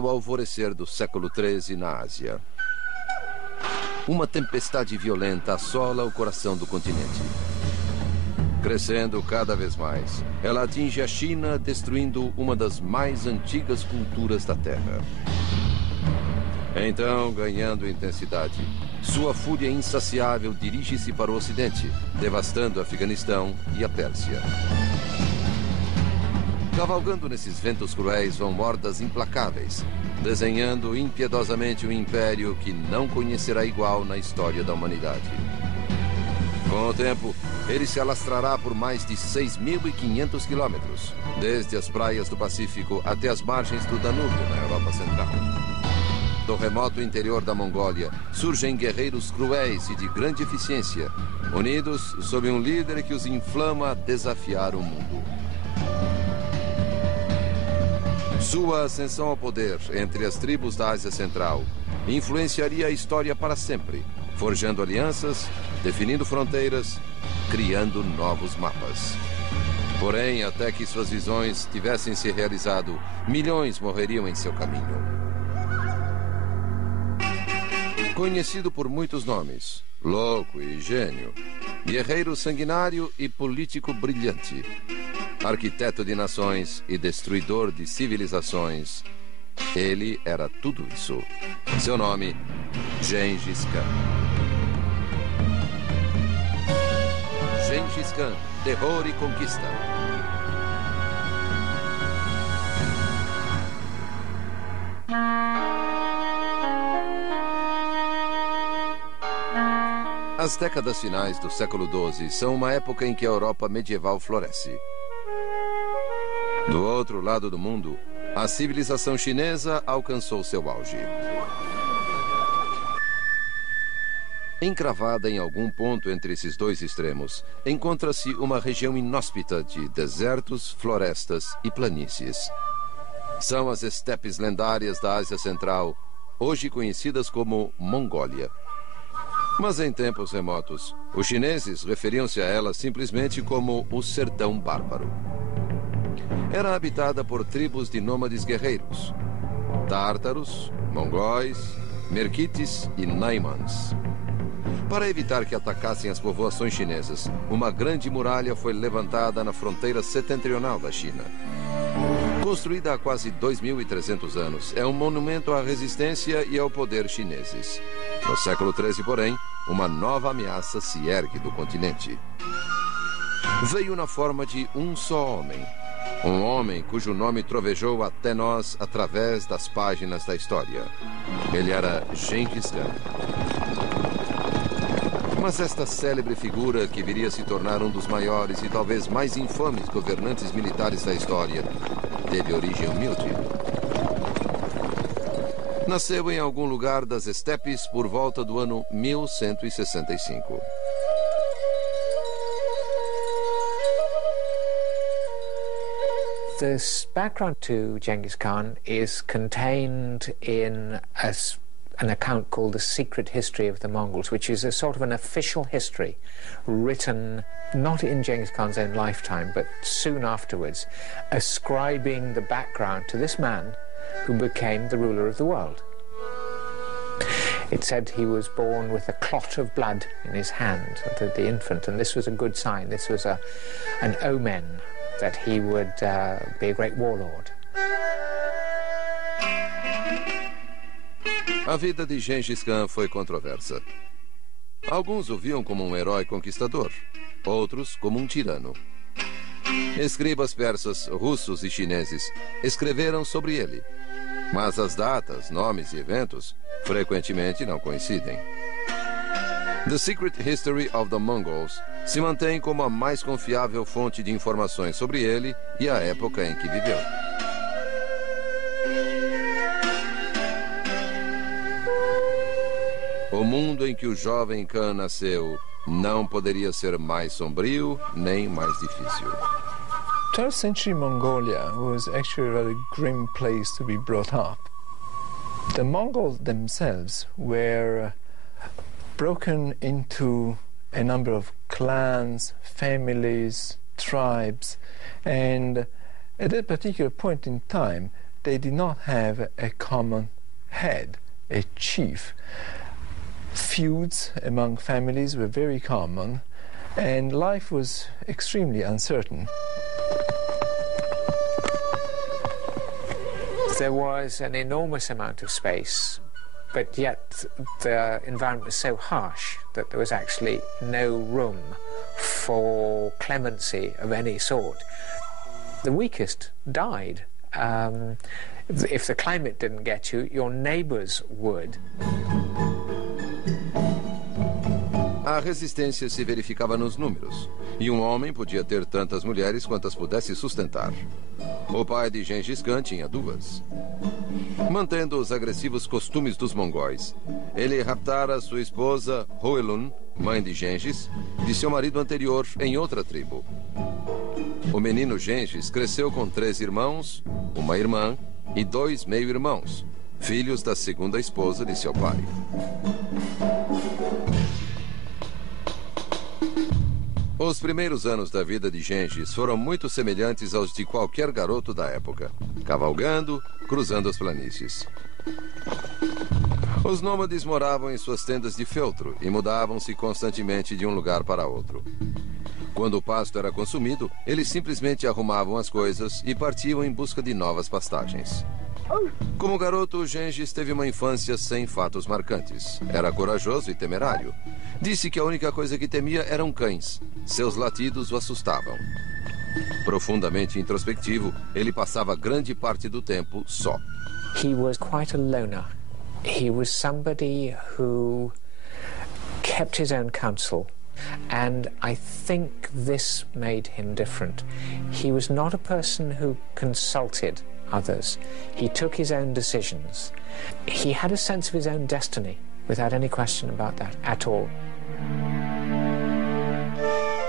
o alvorecer do século XIII na Ásia. Uma tempestade violenta assola o coração do continente. Crescendo cada vez mais, ela atinge a China, destruindo uma das mais antigas culturas da Terra. Então, ganhando intensidade, sua fúria insaciável dirige-se para o Ocidente, devastando o Afeganistão e a Pérsia. Cavalgando nesses ventos cruéis vão hordas implacáveis, desenhando impiedosamente um império que não conhecerá igual na história da humanidade. Com o tempo, ele se alastrará por mais de 6.500 quilômetros, desde as praias do Pacífico até as margens do Danúbio, na Europa Central. Do remoto interior da Mongólia, surgem guerreiros cruéis e de grande eficiência, unidos sob um líder que os inflama a desafiar o mundo. Sua ascensão ao poder entre as tribos da Ásia Central influenciaria a história para sempre, forjando alianças, definindo fronteiras, criando novos mapas. Porém, até que suas visões tivessem se realizado, milhões morreriam em seu caminho. Conhecido por muitos nomes, louco e gênio, guerreiro sanguinário e político brilhante, arquiteto de nações e destruidor de civilizações, ele era tudo isso. Seu nome, Gengis Khan. Gengis Khan, terror e conquista. As décadas finais do século XII são uma época em que a Europa medieval floresce. Do outro lado do mundo, a civilização chinesa alcançou seu auge. Encravada em algum ponto entre esses dois extremos, encontra-se uma região inóspita de desertos, florestas e planícies. São as estepes lendárias da Ásia Central, hoje conhecidas como Mongólia. Mas em tempos remotos, os chineses referiam-se a ela simplesmente como o Sertão Bárbaro. Era habitada por tribos de nômades guerreiros, tártaros, mongóis, merquites e naimans. Para evitar que atacassem as povoações chinesas, uma grande muralha foi levantada na fronteira setentrional da China. Construída há quase 2.300 anos, é um monumento à resistência e ao poder chineses. No século XIII, porém, uma nova ameaça se ergue do continente. Veio na forma de um só homem. Um homem cujo nome trovejou até nós através das páginas da história. Ele era Gengis Khan. Mas esta célebre figura, que viria a se tornar um dos maiores e talvez mais infames governantes militares da história, teve origem humilde. Nasceu em algum lugar das estepes por volta do ano 1165. The background to Genghis Khan is contained in an account called The Secret History of the Mongols, which is a sort of an official history written not in Genghis Khan's own lifetime, but soon afterwards, ascribing the background to this man who became the ruler of the world. It said he was born with a clot of blood in his hand, the infant, and this was a good sign. This was an omen that he would be a great warlord. A vida de Gengis Khan foi controversa. Alguns o viam como um herói conquistador, outros como um tirano. Escribas persas, russos e chineses escreveram sobre ele, mas as datas, nomes e eventos frequentemente não coincidem. The Secret History of the Mongols se mantém como a mais confiável fonte de informações sobre ele e a época em que viveu. O mundo em que o jovem Khan nasceu não poderia ser mais sombrio nem mais difícil. 12th century Mongolia was actually a rather grim place to be brought up. The Mongols themselves were broken into a number of clans, families, tribes, and at that particular point in time, they did not have a common head, a chief. Feuds among families were very common, and life was extremely uncertain. There was an enormous amount of space, but yet the environment was so harsh that there was actually no room for clemency of any sort. The weakest died. If the climate didn't get you, your neighbors would. A resistência se verificava nos números, e um homem podia ter tantas mulheres quantas pudesse sustentar. O pai de Gengis Khan tinha duas. Mantendo os agressivos costumes dos mongóis, ele raptara sua esposa Hoelun, mãe de Gengis, de seu marido anterior em outra tribo. O menino Gengis cresceu com 3 irmãos, uma irmã e 2 meio-irmãos, filhos da segunda esposa de seu pai. Os primeiros anos da vida de Gengis foram muito semelhantes aos de qualquer garoto da época, cavalgando, cruzando as planícies. Os nômades moravam em suas tendas de feltro e mudavam-se constantemente de um lugar para outro. Quando o pasto era consumido, eles simplesmente arrumavam as coisas e partiam em busca de novas pastagens. Como garoto, Gengis teve uma infância sem fatos marcantes. Era corajoso e temerário. Disse que a única coisa que temia eram cães. Seus latidos o assustavam. Profundamente introspectivo, ele passava grande parte do tempo só. He was quite a loner. He was somebody who kept his own counsel. And I think this made him different. He was not a person who consulted others. He took his own decisions. He had a sense of his own destiny, without any question about that at all.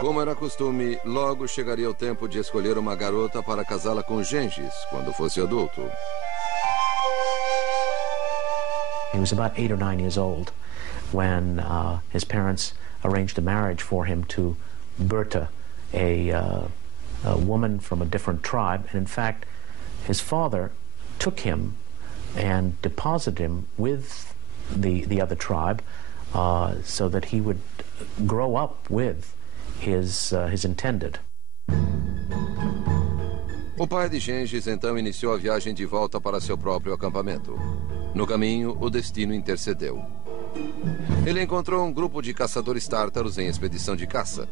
Como era costume, logo chegaria o tempo de escolher uma garota para casá-la com Gengis, quando fosse adulto. He was about 8 or 9 years old when his parents arranged a marriage for him to Berta, a woman from a different tribe. And in fact, his father took him and deposited him with the other tribe so that he would grow up with his intended. O pai de Gengis então iniciou a viagem de volta para seu próprio acampamento. No caminho, o destino intercedeu. Ele encontrou um grupo de caçadores tártaros em expedição de caça.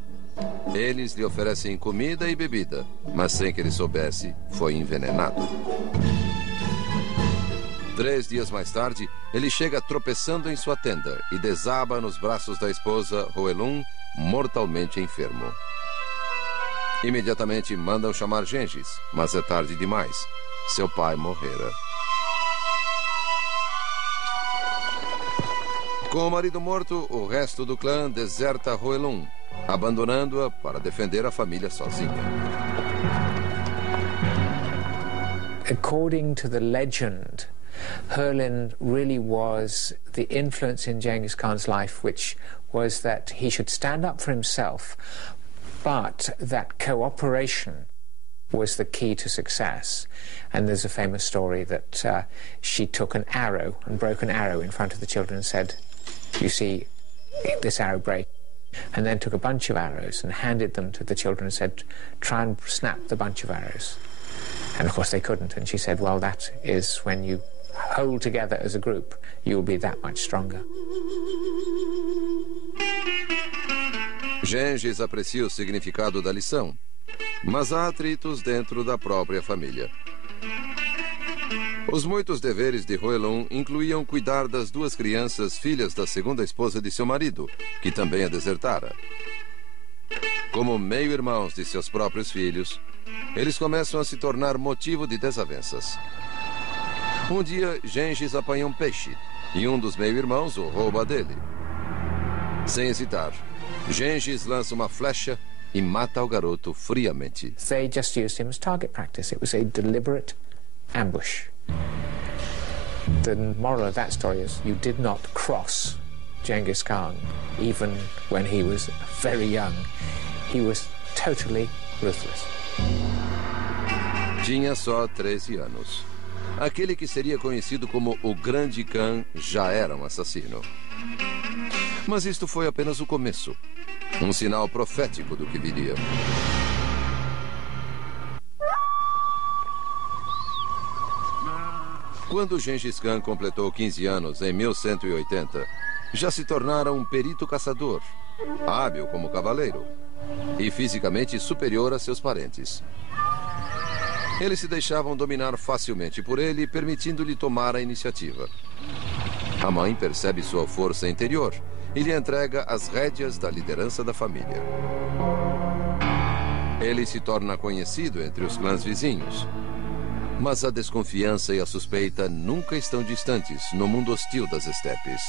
Eles lhe oferecem comida e bebida, mas sem que ele soubesse, foi envenenado. 3 dias mais tarde, ele chega tropeçando em sua tenda e desaba nos braços da esposa Hoelun, mortalmente enfermo. Imediatamente mandam chamar Gengis, mas é tarde demais. Seu pai morrera. Com o marido morto, o resto do clã deserta Hoelun, abandonando-a para defender a família sozinha. According to the legend, Hurlin really was the influence in Genghis Khan's life, which was that he should stand up for himself, but that cooperation was the key to success. And there's a famous story that she took an arrow and broke an arrow in front of the children and said, "You see this arrow break," and then took a bunch of arrows and handed them to the children and said, "Try and snap the bunch of arrows." And of course they couldn't, and she said, "Well, that is when you hold together as a group, you'll be that much stronger." Gengis aprecia o significado da lição, mas há atritos dentro da própria família. Os muitos deveres de Hoelun incluíam cuidar das 2 crianças filhas da segunda esposa de seu marido, que também a desertara. Como meio-irmãos de seus próprios filhos, eles começam a se tornar motivo de desavenças. Um dia, Gengis apanha um peixe e um dos meio-irmãos o rouba dele. Sem hesitar, Gengis lança uma flecha e mata o garoto friamente. They just used him as target practice. It was a deliberate ambush. The moral of that story is you did not cross Genghis Khan, even when he was very young. He was totally ruthless. Tinha só 13 anos. Aquele que seria conhecido como o Grande Khan já era um assassino. Mas isto foi apenas o começo. Um sinal profético do que viria. Quando Gengis Khan completou 15 anos, em 1180, já se tornara um perito caçador, hábil como cavaleiro e fisicamente superior a seus parentes. Eles se deixavam dominar facilmente por ele, permitindo-lhe tomar a iniciativa. A mãe percebe sua força interior e lhe entrega as rédeas da liderança da família. Ele se torna conhecido entre os clãs vizinhos. Mas a desconfiança e a suspeita nunca estão distantes no mundo hostil das estepes.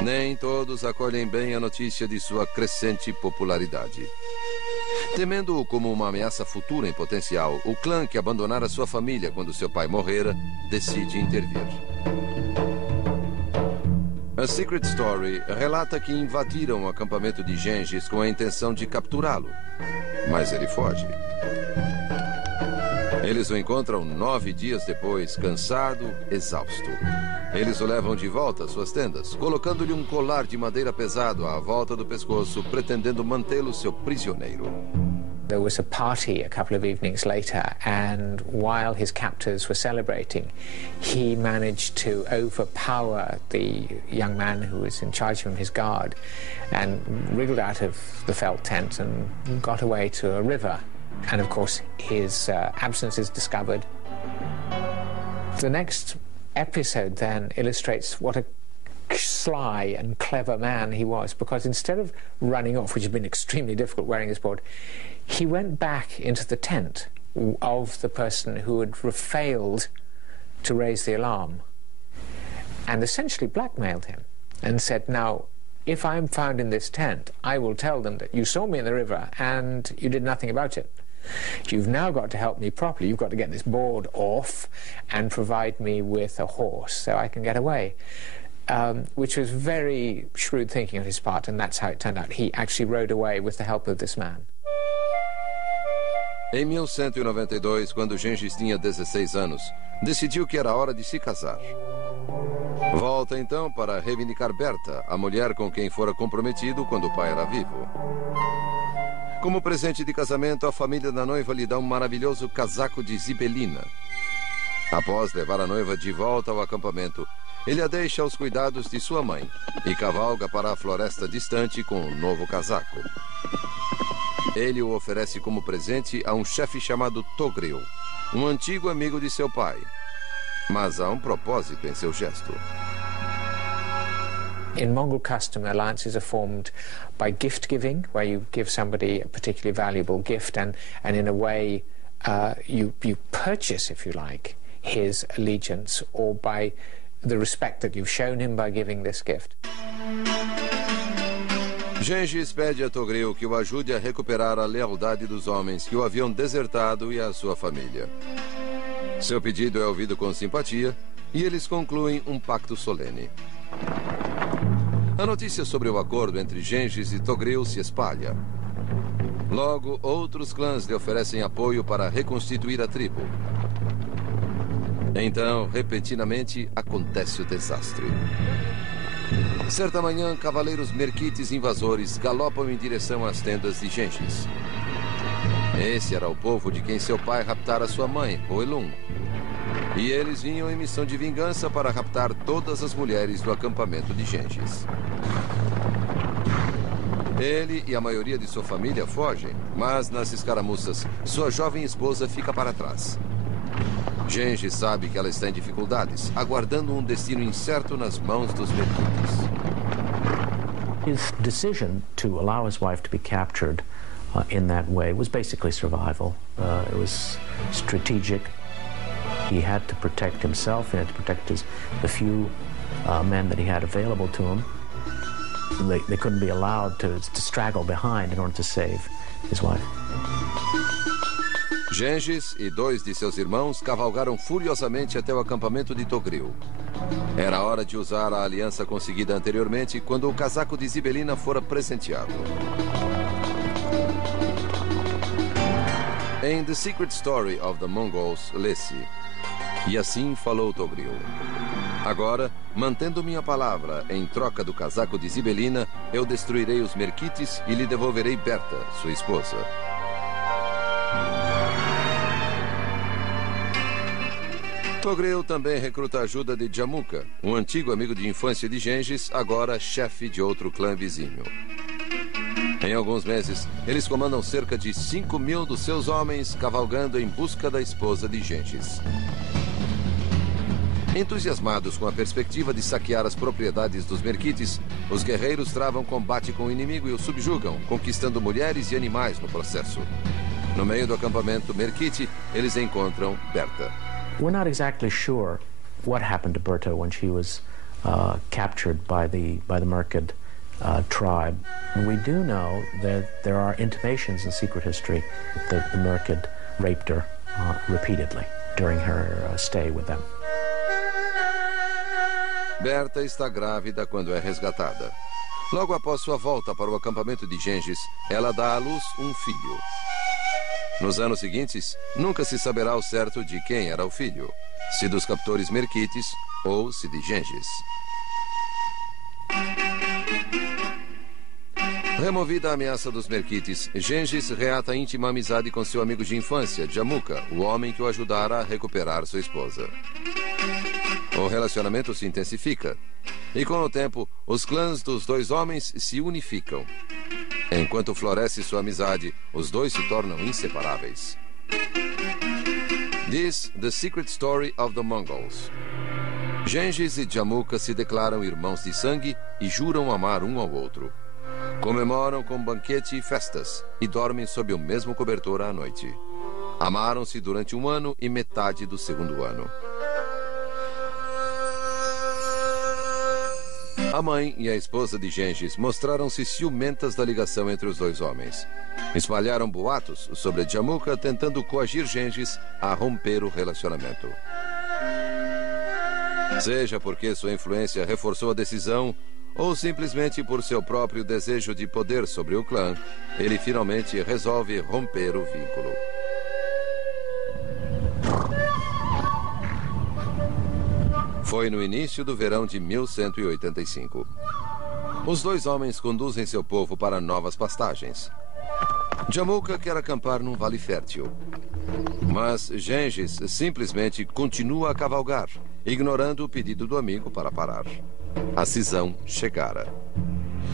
Nem todos acolhem bem a notícia de sua crescente popularidade. Temendo-o como uma ameaça futura em potencial, o clã que abandonara sua família quando seu pai morrera, decide intervir. A Secret Story relata que invadiram o acampamento de Gengis com a intenção de capturá-lo, mas ele foge. Eles o encontram 9 dias depois, cansado, exausto. Eles o levam de volta às suas tendas, colocando-lhe um colar de madeira pesado à volta do pescoço, pretendendo mantê-lo seu prisioneiro. There was a party a couple of evenings later, and while his captors were celebrating, he managed to overpower the young man who was in charge of him, his guard, and wriggled out of the felt tent and got away to a river. And of course, his absence is discovered. The next episode then illustrates what a sly and clever man he was, because instead of running off, which had been extremely difficult wearing his board, he went back into the tent of the person who had failed to raise the alarm and essentially blackmailed him and said, now, if I'm found in this tent, I will tell them that you saw me in the river and you did nothing about it. You've now got to help me properly. You've got to get this board off and provide me with a horse so I can get away. Which was very shrewd thinking on his part, and that's how it turned out. He actually rode away with the help of this man. Em 1192, quando Gengis tinha 16 anos, decidiu que era hora de se casar. Volta então para reivindicar Berta, a mulher com quem fora comprometido quando o pai era vivo. Como presente de casamento, a família da noiva lhe dá um maravilhoso casaco de zibelina. Após levar a noiva de volta ao acampamento, ele a deixa aos cuidados de sua mãe e cavalga para a floresta distante com um novo casaco. Ele o oferece como presente a um chefe chamado Togril, um antigo amigo de seu pai. Mas há um propósito em seu gesto. In Mongol custom, alliances are formed by gift giving, where you give somebody a particularly valuable gift, and in a way you purchase, if you like, his allegiance, or by the respect that you've shown him by giving this gift. Gengis pede a Togril que o ajude a recuperar a lealdade dos homens que o haviam desertado e a sua família. Seu pedido é ouvido com simpatia e eles concluem um pacto solene. A notícia sobre o acordo entre Gengis e Togril se espalha. Logo, outros clãs lhe oferecem apoio para reconstituir a tribo. Então, repentinamente, acontece o desastre. Certa manhã, cavaleiros merquites invasores galopam em direção às tendas de Gengis. Esse era o povo de quem seu pai raptara sua mãe, Oelum. E eles vinham em missão de vingança para raptar todas as mulheres do acampamento de Gengis. Ele e a maioria de sua família fogem, mas nas escaramuças, sua jovem esposa fica para trás. Gengis sabe que ela está em dificuldades, aguardando um destino incerto nas mãos dos merquites. His decision to allow his wife to be captured in that way was basically survival. It was strategic. He had to protect himself. He had to protect the few men that he had available to him. They couldn't be allowed to straggle behind in order to save his wife. Gengis e 2 de seus irmãos cavalgaram furiosamente até o acampamento de Togril. Era hora de usar a aliança conseguida anteriormente quando o casaco de zibelina fora presenteado. Em The Secret Story of the Mongols, lê-se: E assim falou Togril. Agora, mantendo minha palavra em troca do casaco de Zibelina, eu destruirei os Merquites e lhe devolverei Berta, sua esposa. Togril também recruta a ajuda de Jamuka, um antigo amigo de infância de Gengis, agora chefe de outro clã vizinho. Em alguns meses, eles comandam cerca de 5.000 dos seus homens, cavalgando em busca da esposa de Gengis. Entusiasmados com a perspectiva de saquear as propriedades dos Merquites, os guerreiros travam combate com o inimigo e o subjugam, conquistando mulheres e animais no processo. No meio do acampamento Merquite, eles encontram Berta. We're not exactly sure what happened to Berta when she was captured by the Merkid tribe. We do know that there are intimations in secret history that the Merkid raped her repeatedly during her stay with them. Berta está grávida quando é resgatada. Logo após sua volta para o acampamento de Gengis, ela dá à luz um filho. Nos anos seguintes, nunca se saberá ao certo de quem era o filho, se dos captores Merquites ou se de Gengis. Removida a ameaça dos Merquites, Gengis reata íntima amizade com seu amigo de infância, Jamuka, o homem que o ajudara a recuperar sua esposa. O relacionamento se intensifica, e com o tempo, os clãs dos dois homens se unificam. Enquanto floresce sua amizade, os dois se tornam inseparáveis. This, the secret story of the Mongols. Gengis e Jamuka se declaram irmãos de sangue e juram amar um ao outro. Comemoram com banquete e festas e dormem sob o mesmo cobertor à noite. Amaram-se durante 1 ano e metade do 2º ano. A mãe e a esposa de Gengis mostraram-se ciumentas da ligação entre os dois homens. Espalharam boatos sobre Jamuka, tentando coagir Gengis a romper o relacionamento. Seja porque sua influência reforçou a decisão, ou simplesmente por seu próprio desejo de poder sobre o clã, ele finalmente resolve romper o vínculo. Foi no início do verão de 1185. Os dois homens conduzem seu povo para novas pastagens. Jamuka quer acampar num vale fértil. Mas Gengis simplesmente continua a cavalgar, ignorando o pedido do amigo para parar. A cisão chegara.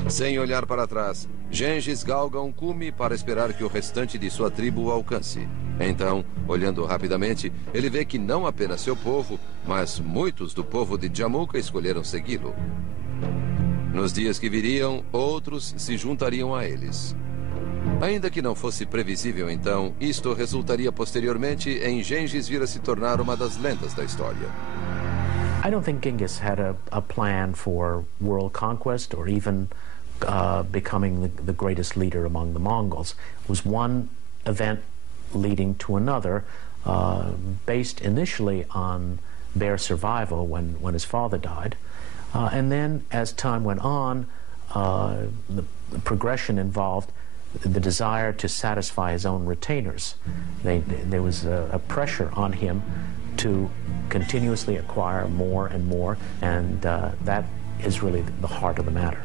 Sem olhar para trás, Gengis galga um cume para esperar que o restante de sua tribo o alcance. Então, olhando rapidamente, ele vê que não apenas seu povo, mas muitos do povo de Jamuka escolheram segui-lo. Nos dias que viriam, outros se juntariam a eles. Ainda que não fosse previsível então, isto resultaria posteriormente em Gengis vir a se tornar uma das lendas da história. I don't think Genghis had a plan for world conquest or even becoming the greatest leader among the Mongols. It was one event leading to another, based initially on bare survival when his father died. And then as time went on, the progression involved the desire to satisfy his own retainers. There was a pressure on him to continuously acquire more and more, and that is really the heart of the matter.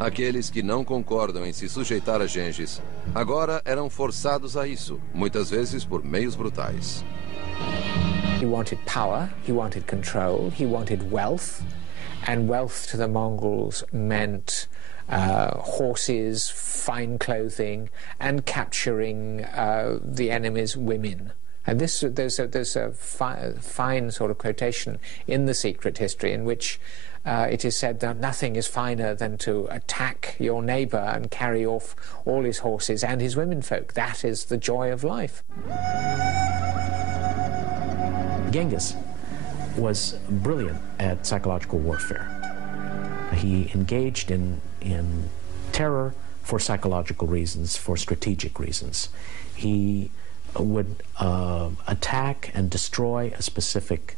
Aqueles que não concordam em se sujeitar a Gengis agora eram forçados a isso, muitas vezes por meios brutais. He wanted power, he wanted control, he wanted wealth, and wealth to the Mongols meant horses, fine clothing, and capturing the enemy's women. And there's a fine sort of quotation in the secret history in which it is said that nothing is finer than to attack your neighbor and carry off all his horses and his womenfolk. That is the joy of life. Genghis was brilliant at psychological warfare. He engaged in terror for psychological reasons, for strategic reasons. He would attack and destroy a specific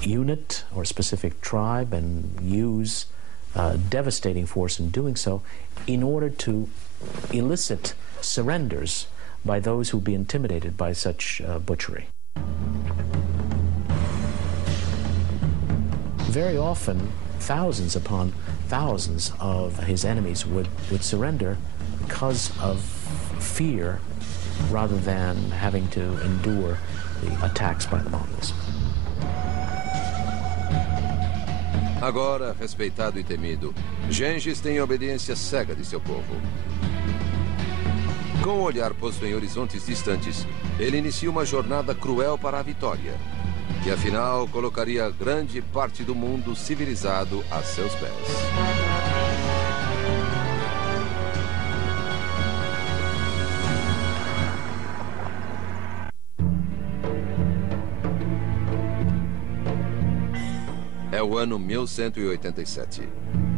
unit or a specific tribe and use devastating force in doing so in order to elicit surrenders by those who would be intimidated by such butchery. Very often, thousands upon thousands of his enemies would surrender because of fear rather than having to endure the attacks by the Mongols. Agora, respeitado e temido, Gengis tem a obediência cega de seu povo. Com o olhar posto em horizontes distantes, ele inicia uma jornada cruel para a vitória, que afinal colocaria grande parte do mundo civilizado a seus pés. É o ano 1187.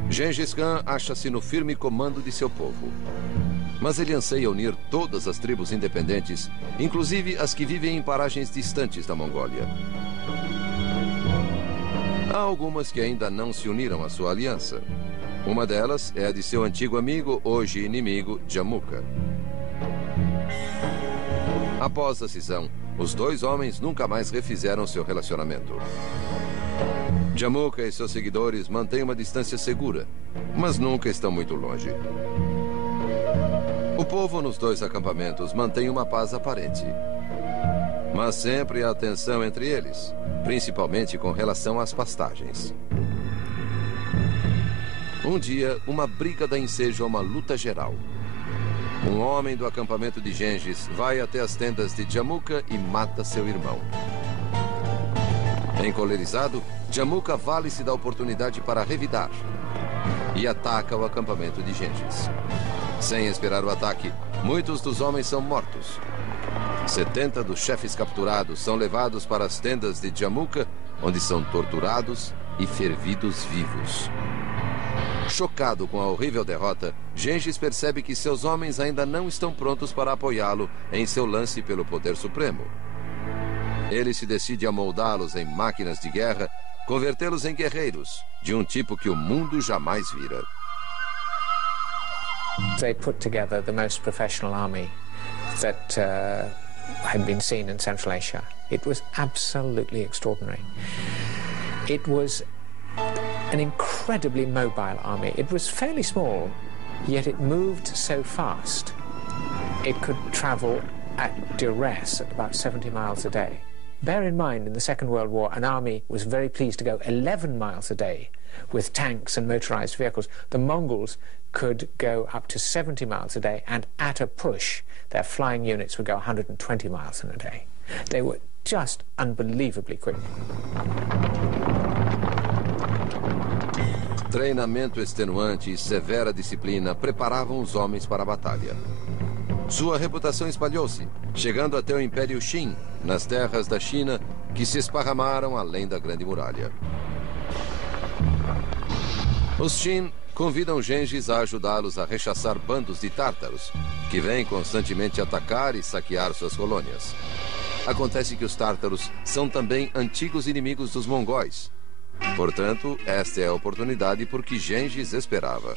Gengis Khan acha-se no firme comando de seu povo. Mas ele anseia unir todas as tribos independentes, inclusive as que vivem em paragens distantes da Mongólia. Há algumas que ainda não se uniram à sua aliança. Uma delas é a de seu antigo amigo, hoje inimigo, Jamukha. Após a cisão, os dois homens nunca mais refizeram seu relacionamento. Jamukha e seus seguidores mantêm uma distância segura, mas nunca estão muito longe. O povo nos dois acampamentos mantém uma paz aparente. Mas sempre há tensão entre eles, principalmente com relação às pastagens. Um dia, uma briga dá ensejo a uma luta geral. Um homem do acampamento de Gengis vai até as tendas de Jamukha e mata seu irmão. Encolerizado, Jamukha vale-se da oportunidade para revidar e ataca o acampamento de Gengis. Sem esperar o ataque, muitos dos homens são mortos. 70 dos chefes capturados são levados para as tendas de Jamukha, onde são torturados e fervidos vivos. Chocado com a horrível derrota, Gengis percebe que seus homens ainda não estão prontos para apoiá-lo em seu lance pelo poder supremo. Ele se decide a moldá-los em máquinas de guerra, convertê-los em guerreiros, de um tipo que o mundo jamais vira. They put together the most professional army that had been seen in Central Asia. It was absolutely extraordinary. It was an incredibly mobile army. It was fairly small, yet it moved so fast. It could travel at duress at about 70 miles a day. Bear in mind, in the Second World War, an army was very pleased to go 11 miles a day with tanks and motorized vehicles. The Mongols could go up to 70 miles a day, and at a push, their flying units would go 120 miles in a day. They were just unbelievably quick. Treinamento extenuante e severa disciplina preparavam os homens para a batalha. Sua reputação espalhou-se, chegando até o Império Qin, nas terras da China, que se esparramaram além da Grande Muralha. Os Qin convidam Gengis a ajudá-los a rechaçar bandos de tártaros, que vêm constantemente atacar e saquear suas colônias. Acontece que os tártaros são também antigos inimigos dos mongóis. Portanto, esta é a oportunidade por que Gengis esperava.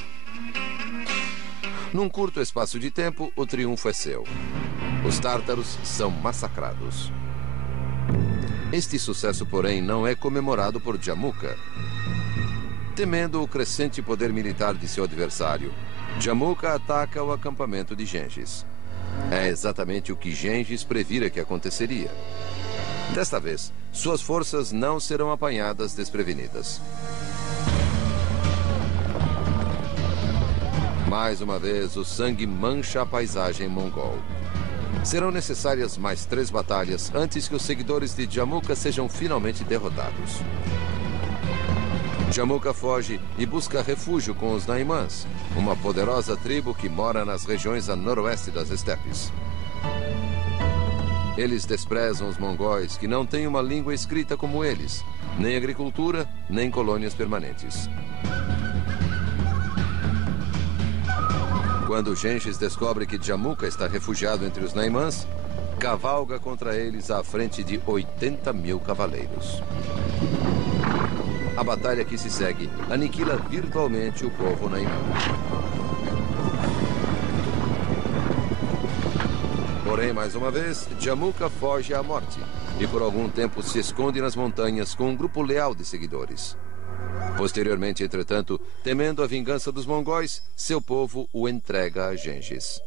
Num curto espaço de tempo, o triunfo é seu. Os tártaros são massacrados. Este sucesso, porém, não é comemorado por Jamukha. Temendo o crescente poder militar de seu adversário, Jamukha ataca o acampamento de Gengis. É exatamente o que Gengis previra que aconteceria. Desta vez, suas forças não serão apanhadas desprevenidas. Mais uma vez, o sangue mancha a paisagem mongol. Serão necessárias mais 3 batalhas antes que os seguidores de Jamukha sejam finalmente derrotados. Jamukha foge e busca refúgio com os Naimãs, uma poderosa tribo que mora nas regiões a noroeste das estepes. Eles desprezam os mongóis, que não têm uma língua escrita como eles, nem agricultura, nem colônias permanentes. Quando Gengis descobre que Jamukha está refugiado entre os Naimãs, cavalga contra eles à frente de 80 mil cavaleiros. A batalha que se segue aniquila virtualmente o povo Naimã. Porém, mais uma vez, Jamuka foge à morte e por algum tempo se esconde nas montanhas com um grupo leal de seguidores. Posteriormente, entretanto, temendo a vingança dos mongóis, seu povo o entrega a Gengis.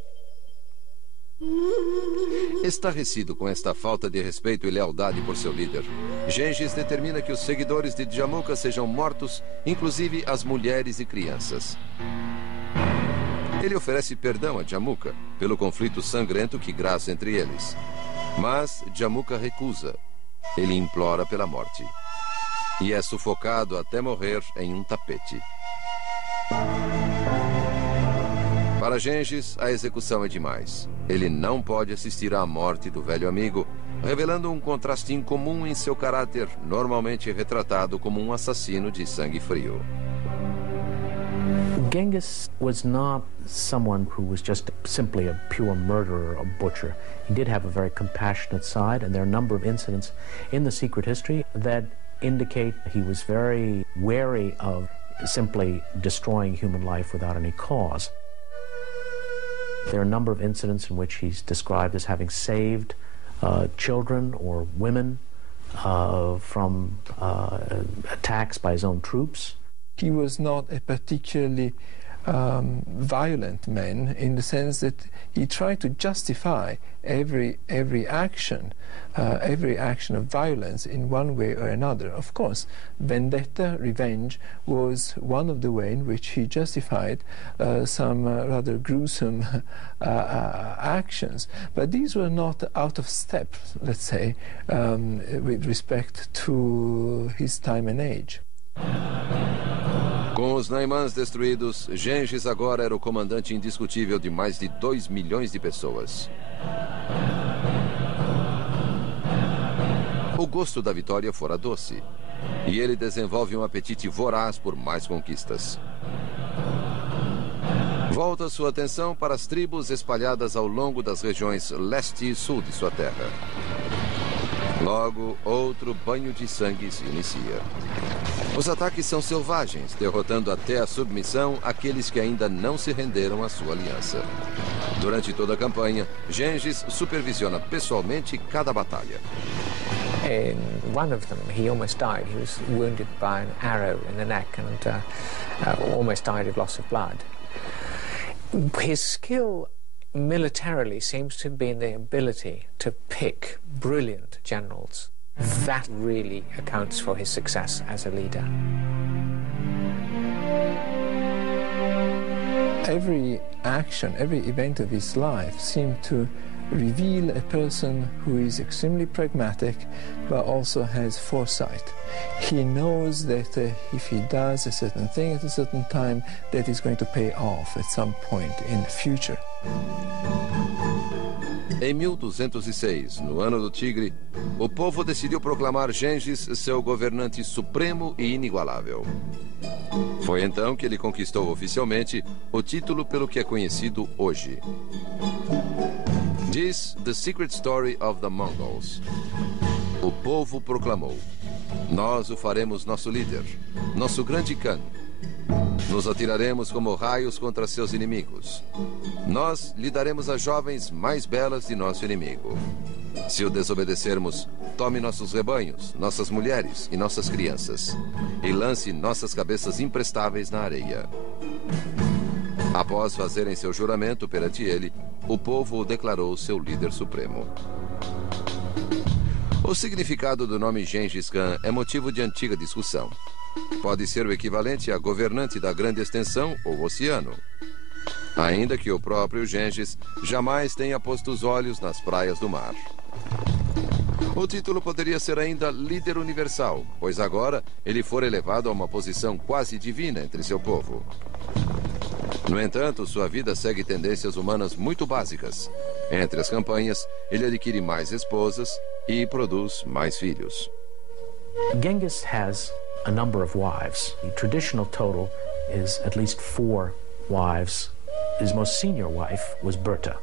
Estarrecido com esta falta de respeito e lealdade por seu líder, Gengis determina que os seguidores de Jamuka sejam mortos, inclusive as mulheres e crianças. Ele oferece perdão a Jamuka pelo conflito sangrento que graça entre eles. Mas Jamuka recusa. Ele implora pela morte. E é sufocado até morrer em um tapete. Para Gengis, a execução é demais. Ele não pode assistir à morte do velho amigo, revelando um contraste incomum em seu caráter, normalmente retratado como um assassino de sangue frio. Genghis was not someone who was just simply a pure murderer or butcher. He did have a very compassionate side, and there are a number of incidents in the secret history that indicate he was very wary of simply destroying human life without any cause. There are a number of incidents in which he's described as having saved children or women from attacks by his own troops. He was not a particularly violent man in the sense that he tried to justify every action of violence in one way or another. Of course, vendetta, revenge, was one of the ways in which he justified some rather gruesome actions. But these were not out of step, let's say, with respect to his time and age. Com os Naimans destruídos, Gengis agora era o comandante indiscutível de mais de 2 milhões de pessoas. O gosto da vitória fora doce, e ele desenvolve um apetite voraz por mais conquistas. Volta sua atenção para as tribos espalhadas ao longo das regiões leste e sul de sua terra. Logo, outro banho de sangue se inicia. Os ataques são selvagens, derrotando até a submissão aqueles que ainda não se renderam à sua aliança. Durante toda a campanha, Gengis supervisiona pessoalmente cada batalha. In one of them, he almost died. He was wounded by an arrow in the neck and almost died of loss of blood. His skill militarily seems to have been the ability to pick brilliant generals. That really accounts for his success as a leader. Every action, every event of his life seemed to reveal a person who is extremely pragmatic but also has foresight. He knows that if he does a certain thing at a certain time, that is going to pay off at some point in the future. Em 1206, no ano do Tigre, o povo decidiu proclamar Gengis seu governante supremo e inigualável. Foi então que ele conquistou oficialmente o título pelo que é conhecido hoje. Diz The Secret Story of the Mongols. O povo proclamou: nós o faremos nosso líder, nosso grande Khan. Nos atiraremos como raios contra seus inimigos. Nós lhe daremos as jovens mais belas de nosso inimigo. Se o desobedecermos, tome nossos rebanhos, nossas mulheres e nossas crianças, e lance nossas cabeças imprestáveis na areia. Após fazerem seu juramento perante ele, o povo o declarou seu líder supremo. O significado do nome Gengis Khan é motivo de antiga discussão. Pode ser o equivalente a governante da grande extensão ou oceano. Ainda que o próprio Gengis jamais tenha posto os olhos nas praias do mar. O título poderia ser ainda líder universal, pois agora ele for elevado a uma posição quase divina entre seu povo. No entanto, sua vida segue tendências humanas muito básicas. Entre as campanhas, ele adquire mais esposas e produz mais filhos. Genghis has a number of wives. The traditional total is at least 4 wives. His most senior wife was Berta,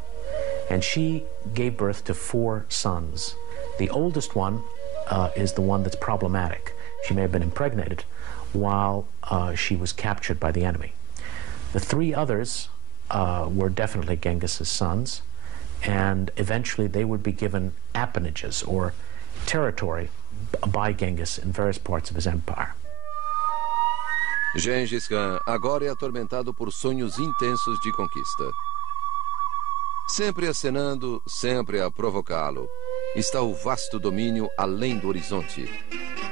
and she gave birth to 4 sons. The oldest one is the one that's problematic. She may have been impregnated while she was captured by the enemy. The 3 others were definitely Genghis's sons, and eventually they would be given appanages or territory by Genghis in various parts of his empire. Gengis Khan agora é atormentado por sonhos intensos de conquista. Sempre acenando, sempre a provocá-lo, está o vasto domínio além do horizonte,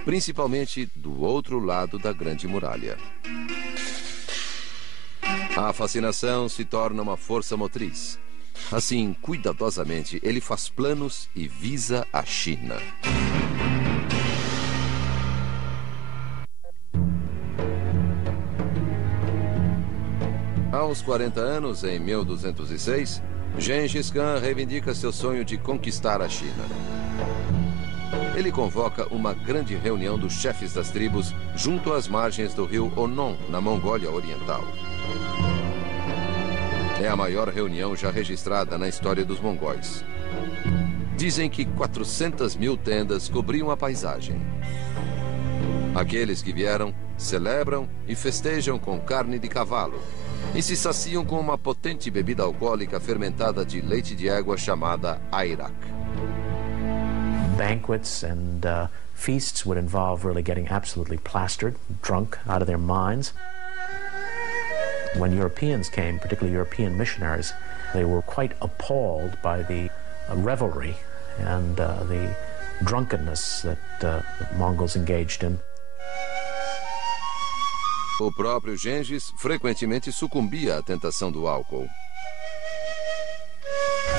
principalmente do outro lado da Grande Muralha. A fascinação se torna uma força motriz. Assim, cuidadosamente, ele faz planos e visa a China. Aos 40 anos, em 1206, Gengis Khan reivindica seu sonho de conquistar a China. Ele convoca uma grande reunião dos chefes das tribos junto às margens do rio Onon, na Mongólia Oriental. É a maior reunião já registrada na história dos mongóis. Dizem que 400.000 tendas cobriam a paisagem. Aqueles que vieram celebram e festejam com carne de cavalo e se saciam com uma potente bebida alcoólica fermentada de leite de égua chamada airak. Banquets and feasts would involve really getting absolutely plastered, drunk out of their minds. When Europeans came, particularly European missionaries, they were quite appalled by the revelry and the drunkenness that the Mongols engaged in. O próprio Gengis frequentemente sucumbia à tentação do álcool.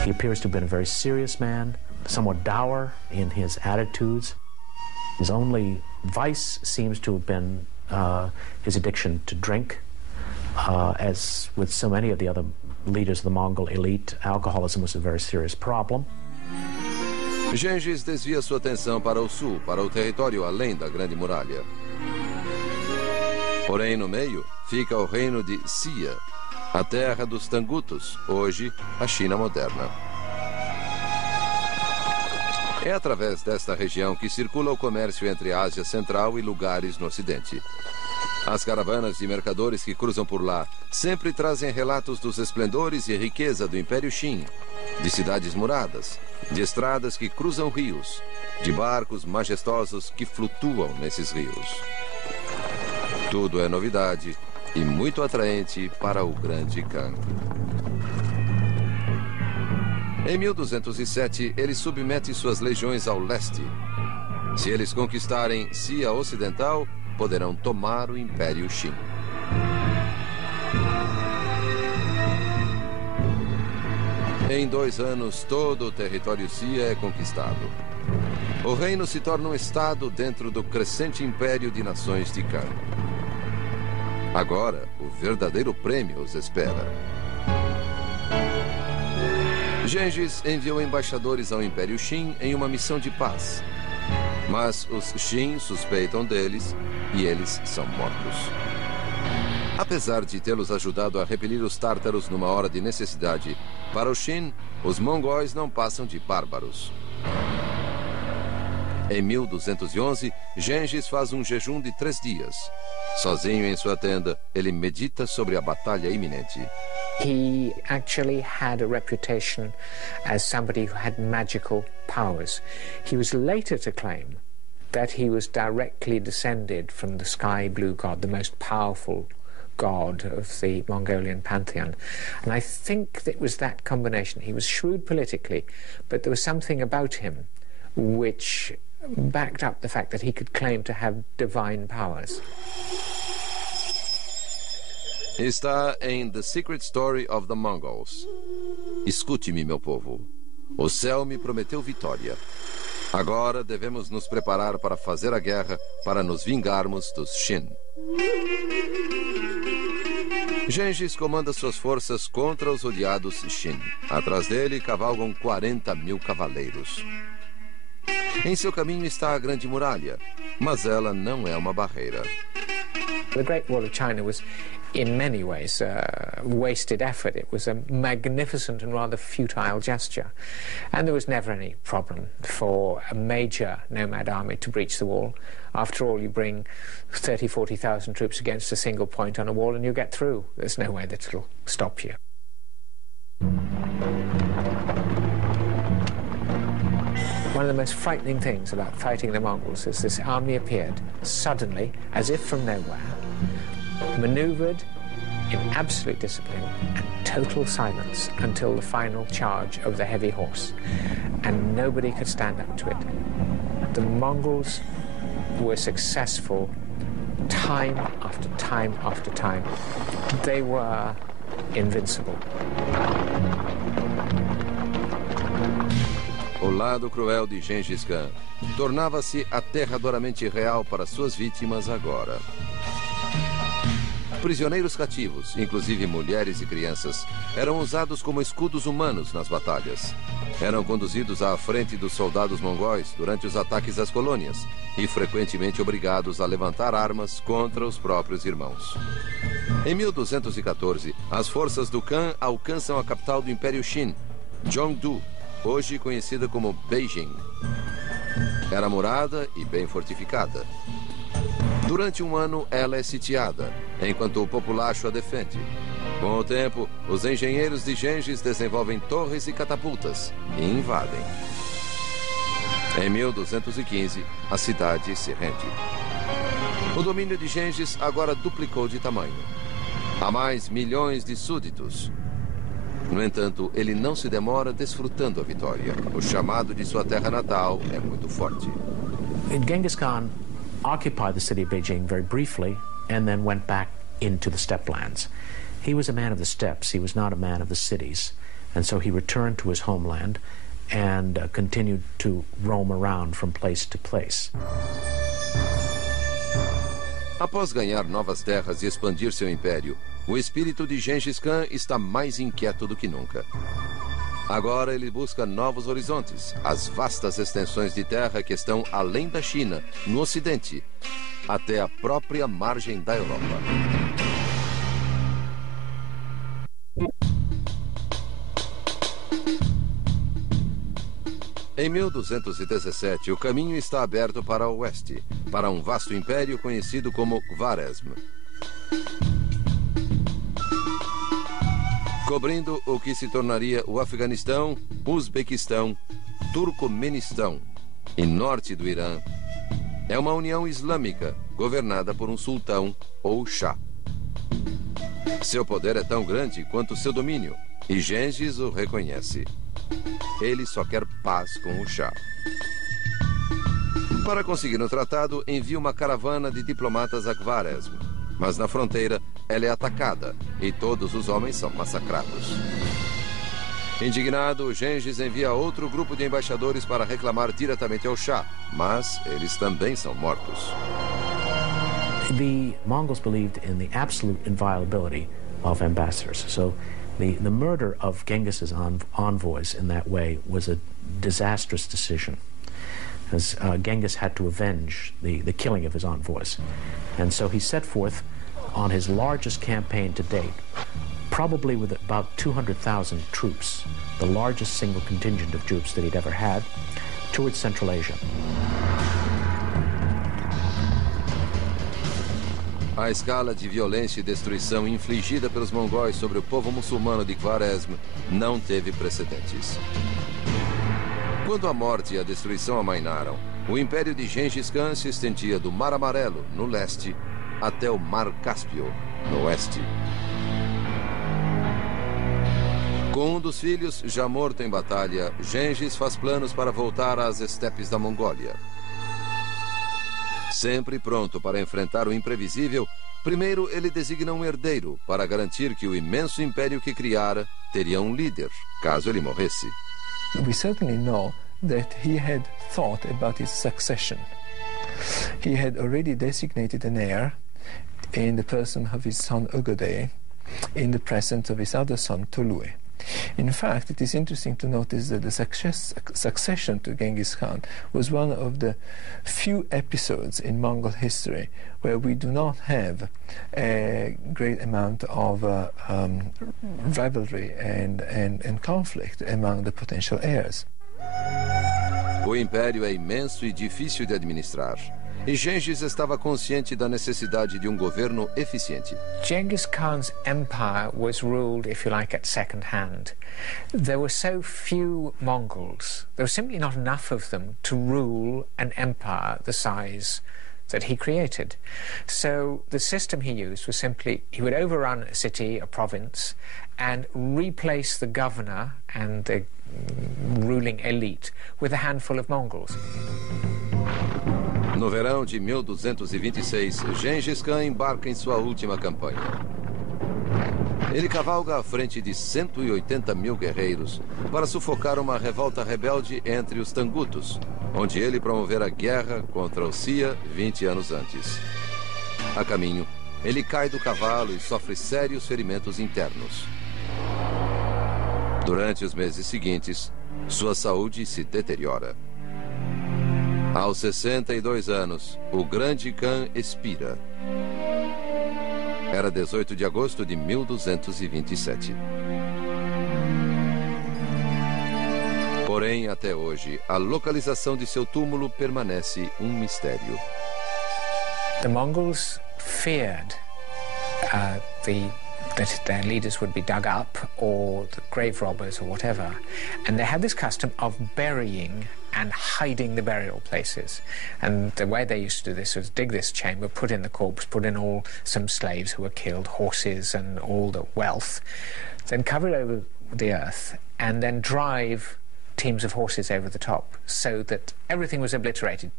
He appears to have been a very serious man, somewhat dour in his attitudes. His only vice seems to have been his addiction to drink. As with so many of the other leaders of the Mongol elite, alcoholism was a very serious problem. Gengis desvia sua atenção para o sul, para o território além da Grande Muralha. Porém, no meio, fica o reino de Xia, a terra dos Tangutos, hoje a China moderna. É através desta região que circula o comércio entre a Ásia Central e lugares no Ocidente. As caravanas de mercadores que cruzam por lá sempre trazem relatos dos esplendores e riqueza do Império Qin, de cidades muradas, de estradas que cruzam rios, de barcos majestosos que flutuam nesses rios. Tudo é novidade e muito atraente para o grande Khan. Em 1207, ele submete suas legiões ao leste. Se eles conquistarem Xia Ocidental, poderão tomar o Império Qin. Em 2 anos, todo o território Xia é conquistado. O reino se torna um estado dentro do crescente império de nações de Khan. Agora, o verdadeiro prêmio os espera. Gengis enviou embaixadores ao Império Qin em uma missão de paz. Mas os Qin suspeitam deles e eles são mortos. Apesar de tê-los ajudado a repelir os tártaros numa hora de necessidade, para os Qin, os mongóis não passam de bárbaros. Em 1211, Gengis faz um jejum de 3 dias. Sozinho em sua tenda, ele medita sobre a batalha iminente. He actually had a reputation as somebody who had magical powers. He was later to claim that he was directly descended from the sky blue god, the most powerful god of the Mongolian pantheon. And I think it was that combination. He was shrewd politically, but there was something about him which backed up the fact that he could claim to have divine powers. Está em The Secret Story of the Mongols. Escute-me, meu povo. O céu me prometeu vitória. Agora devemos nos preparar para fazer a guerra, para nos vingarmos dos Qin. Gengis comanda suas forças contra os odiados Qin. Atrás dele cavalgam 40.000 cavaleiros. Em seu caminho está a Grande Muralha, mas ela não é uma barreira. The Great Wall of China was, in many ways, wasted effort. It was a magnificent and rather futile gesture. And there was never any problem for a major nomad army to breach the wall. After all, you bring 30,000, 40,000 troops against a single point on a wall and you get through. There's no way that it'll stop you. One of the most frightening things about fighting the Mongols is this army appeared suddenly, as if from nowhere, maneuvered in absolute discipline and total silence until the final charge of the heavy horse, and nobody could stand up to it. The Mongols were successful time after time after time. They were invincible. O lado cruel de Gengis Khan tornava-se aterradoramente real para suas vítimas agora. Prisioneiros cativos, inclusive mulheres e crianças, eram usados como escudos humanos nas batalhas. Eram conduzidos à frente dos soldados mongóis durante os ataques às colônias e frequentemente obrigados a levantar armas contra os próprios irmãos. Em 1214, as forças do Khan alcançam a capital do Império Qin, Zhongdu, hoje conhecida como Beijing. Era murada e bem fortificada. Durante um ano, ela é sitiada, enquanto o populacho a defende. Com o tempo, os engenheiros de Gengis desenvolvem torres e catapultas e invadem. Em 1215, a cidade se rende. O domínio de Gengis agora duplicou de tamanho. Há mais milhões de súditos. No entanto, ele não se demora desfrutando a vitória. O chamado de sua terra natal é muito forte. Genghis Khan occupied the city of Beijing very briefly and then went back into the steppe lands. He was a man of the steppes. He was not a man of the cities. And so he returned to his homeland and continued to roam around from place to place. Após ganhar novas terras e expandir seu império, o espírito de Gengis Khan está mais inquieto do que nunca. Agora ele busca novos horizontes, as vastas extensões de terra que estão além da China, no Ocidente, até a própria margem da Europa. Em 1217, o caminho está aberto para o oeste, para um vasto império conhecido como Khwarezm. Cobrindo o que se tornaria o Afeganistão, Uzbequistão, Turcomenistão e norte do Irã. É uma união islâmica governada por um sultão ou chá. Seu poder é tão grande quanto seu domínio, e Gengis o reconhece. Ele só quer paz com o chá. Para conseguir um tratado, envia uma caravana de diplomatas a Khwarezm. Mas na fronteira, ela é atacada e todos os homens são massacrados. Indignado, Gengis envia outro grupo de embaixadores para reclamar diretamente ao chá, mas eles também são mortos. The Mongols believed in the absolute inviolability of ambassadors. So the murder of Genghis's envoys in that way was a disastrous decision, as Genghis had to avenge the killing of his envoys. And so he set forth on his largest campaign to date, probably with about 200,000 troops, the largest single contingent of troops that he'd ever had, towards Central Asia. A escala de violência e destruição infligida pelos mongóis sobre o povo muçulmano de Khwarezm não teve precedentes. Quando a morte e a destruição amainaram, o império de Gengis Khan se estendia do Mar Amarelo, no leste, até o Mar Cáspio, no oeste. Com um dos filhos já morto em batalha, Gengis faz planos para voltar às estepes da Mongólia. Sempre pronto para enfrentar o imprevisível, primeiro ele designa um herdeiro para garantir que o imenso império que criara teria um líder, caso ele morresse. We certainly know that he had thought about his succession. He had already designated an heir in the person of his son Ögödei, in the presence of his other son Tolui. In fact, it is interesting to notice that the succession to Genghis Khan was one of the few episodes in Mongol history where we do not have a great amount of rivalry and conflict among the potential heirs. O império é imenso e difícil de administrar. E Gengis estava consciente da necessidade de um governo eficiente. Genghis Khan's empire was ruled, if you like, at second hand. There were so few Mongols, there was simply not enough of them to rule an empire the size that he created. So the system he used was simply, he would overrun a city, a province, and replace the governor and the ruling elite with a handful of Mongols. No verão de 1226, Gengis Khan embarca em sua última campanha. Ele cavalga à frente de 180 mil guerreiros para sufocar uma revolta rebelde entre os Tangutos, onde ele promovera guerra contra o Xia 20 anos antes. A caminho, ele cai do cavalo e sofre sérios ferimentos internos. Durante os meses seguintes, sua saúde se deteriora. Aos 62 anos, o grande Khan expira. Era 18 de agosto de 1227. Porém, até hoje, a localização de seu túmulo permanece um mistério. The Mongols feared that their leaders would be dug up, or the grave robbers or whatever, and they had this custom of burying and hiding the burial places. And the way they used to do this was dig this chamber, put in the corpse, put in some slaves who were killed, horses and all the wealth, then cover it over the earth, and then drive teams of horses over the top, so that everything was obliterated.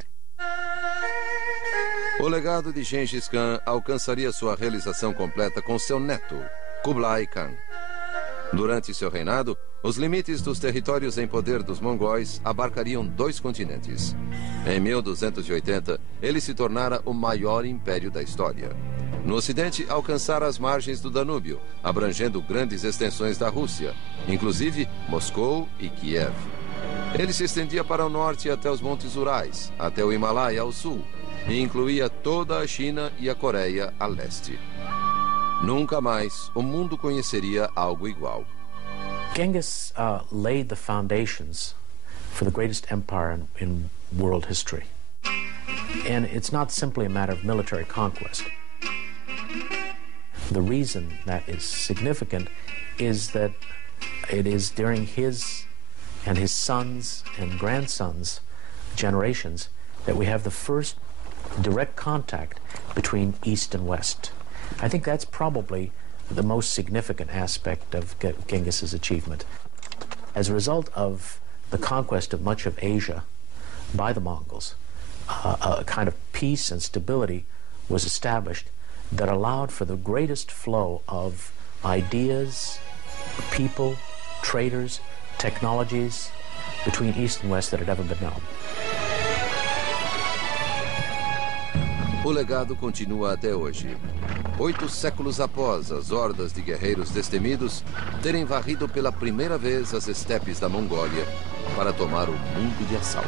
O legado de Gengis Khan alcançaria sua realização completa com seu neto, Kublai Khan. Durante seu reinado, os limites dos territórios em poder dos mongóis abarcariam 2 continentes. Em 1280, ele se tornara o maior império da história. No ocidente, alcançara as margens do Danúbio, abrangendo grandes extensões da Rússia, inclusive Moscou e Kiev. Ele se estendia para o norte até os Montes Urais, até o Himalaia ao sul, e incluía toda a China e a Coreia a leste. Nunca mais o mundo conheceria algo igual. Genghis laid the foundations for the greatest empire in world history. And it's not simply a matter of military conquest. The reason that is significant is that it is during his and his sons' and grandsons' generations that we have the first direct contact between East and West. I think that's probably the most significant aspect of Genghis's achievement. As a result of the conquest of much of Asia by the Mongols, a kind of peace and stability was established that allowed for the greatest flow of ideas, people, traders, technologies between East and West that had ever been known. O legado continua até hoje. 8 séculos após as hordas de guerreiros destemidos terem varrido pela primeira vez as estepes da Mongólia para tomar o mundo de assalto.